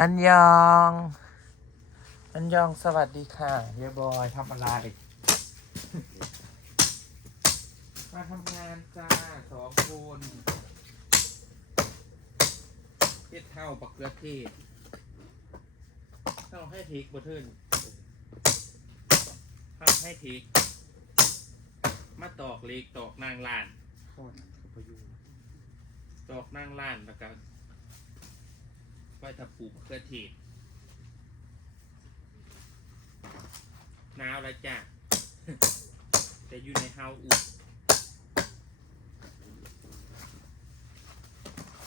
อันยอง อันยองสวัสดีค่ะ เยบอยทำอะไร มาทำงานจ้าสองคนเฮ็ดเท่าบักเกลือเทศเท่าให้ทิกบเทินเท่าให้ทิก มาตอกเล็กตอกนางลาน โคตรประยุกต์ตอกนางลานแล้วก็ ไว้ถ้าปลูกเกลือเทศหนาวแล้วจ้าแต่อยู่ในเฮาอุ่น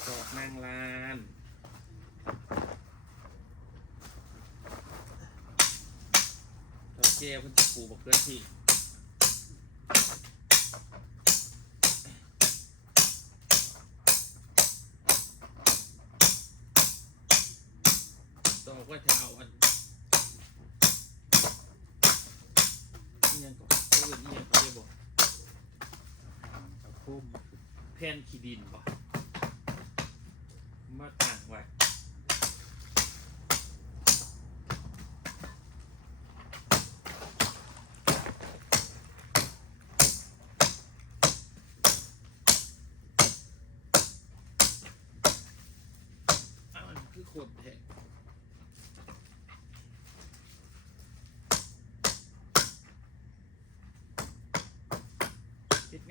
ตอกนางลานตอกเจ้าเพิ่นจะปลูกบักเกลือเทศ ก็จะเอาอันนี่ยังก่อนเอื่อนนี่ยังเขาเรียกบอกกับพุ่มแผ่นขี้ดินบ่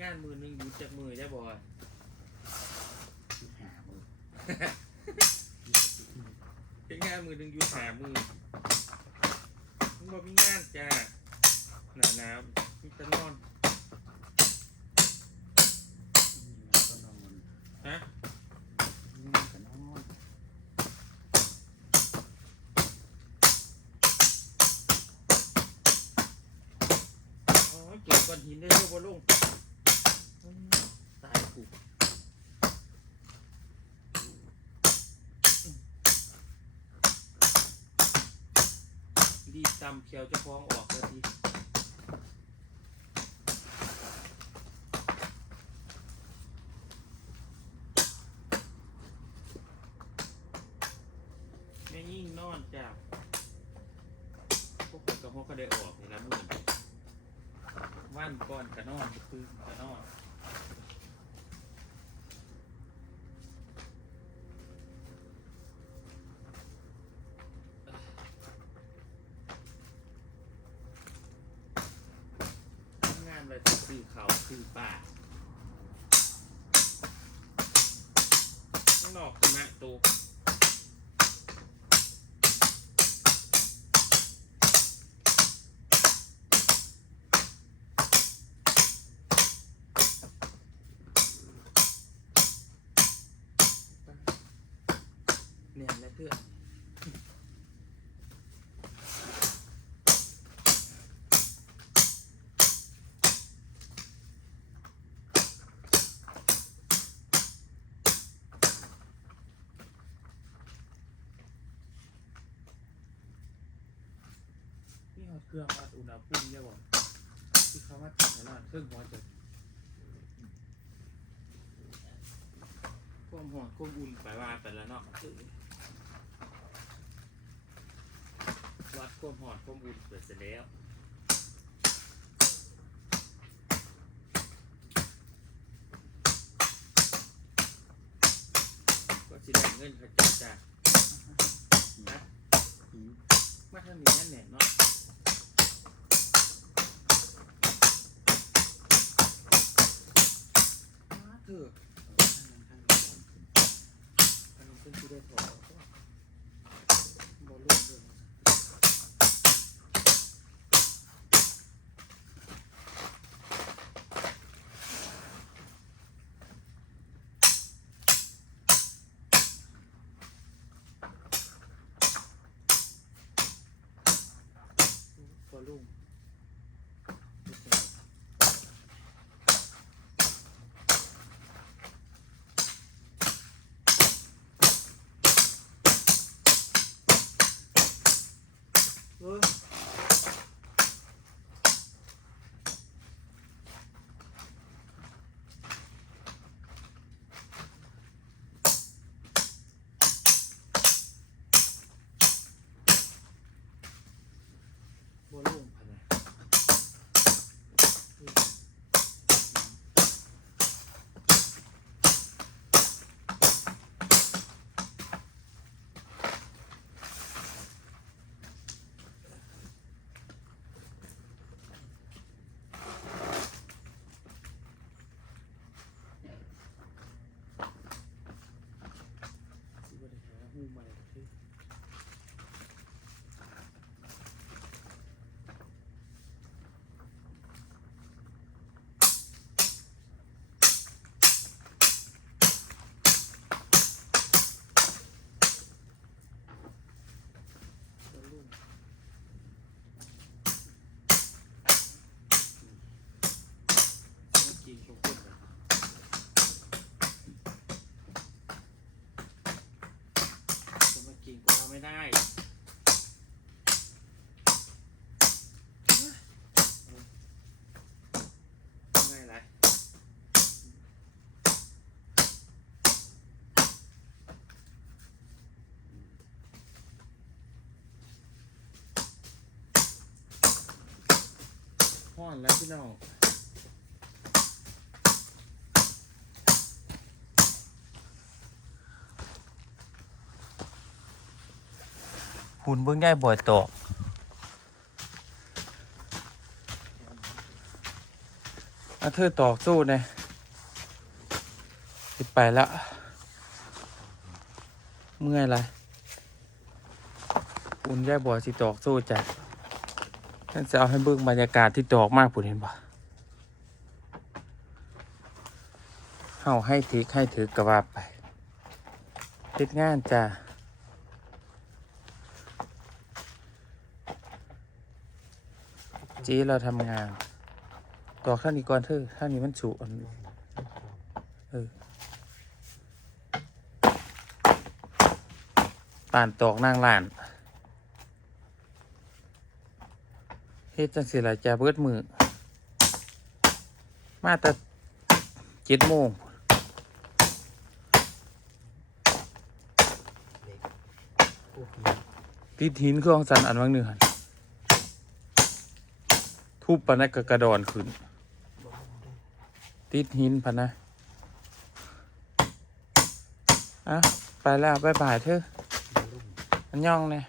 านมือหนึ่งอยู่จากมือได้บ่อยหามือเฮ็ดงานมือหนึ่งอยู่หามือมันบ่มีงานจ้าหนาหนาวมีแต่นอนก็นอนฮะนี่ก็นอนอ๋อเก็บก้อนหินได้เท่าบ่ลง ตายกูรีบตำเขียวจะคล้องออกเลยทีแม่ยิ่งนอนจ้าพวกกับพวกก็ได้ออกในละหมื่นว่านก่อนกระนอนคืนกระนอน ได้ต้องซื้อเขาคือป่าข้างนอกคณะโตว รื่อง วัดอุณหภูมิได้บ่ที่เขามาติดในร้านเครื่องหัวจะความหอนความอุ่นไปว่าแต่ละเนาะวัดความหอนความอุ่นเปิดเสร็จแล้วก็สิได้เงินเขาจัดจ้ะนะหิวมาทางนี้นั่นแหละเนาะ มาเถอะอันนี้เพิ่งที่ได้ถอบอลลูนเลยบอลลู ห้อนแล้วพี่น้องหุ่นเบิ่งได้บ่อยตกอาเธอตอกสู้เนี่ยสิดไปแล้วเมื่อยไรอุ่นย่ายบ่อยสิตอกสู้จ้ะ ท่านจะเอาให้เบิ่งบรรยากาศที่ตอกมากปุ่นเห็นปะเฮาให้ทิกให้ถือกระว่าไปเฮ็ดงานจ้ะจีเราทำงานตอกท่านี้ก่อนเถอะท่านี้มันสูอันเออปานตอกนางลาน เฮ็ดจังสิล่ะจะเบิดมือมาแต่เจ็ดโมงพวกนี้ติดหินเครื่องสันอันวังหนึ่งหันทุบปะนะกระกระดอนขึ้น ติดหินพะนะ อะ ไปแล้วบายบายเถอะอันย่องเนี่ย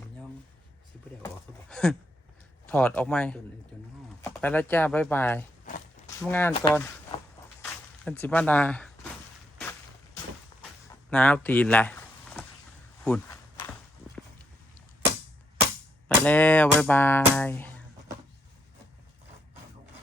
มันย่อมสิบ่ได้ออกซะบ่ ถอดออกไหมจนจนงอไปแล้วจ้าบายบายทำงานก่อนเป็นสิบานาหนาวตีนไรหุ่น ไปแล้วบายบาย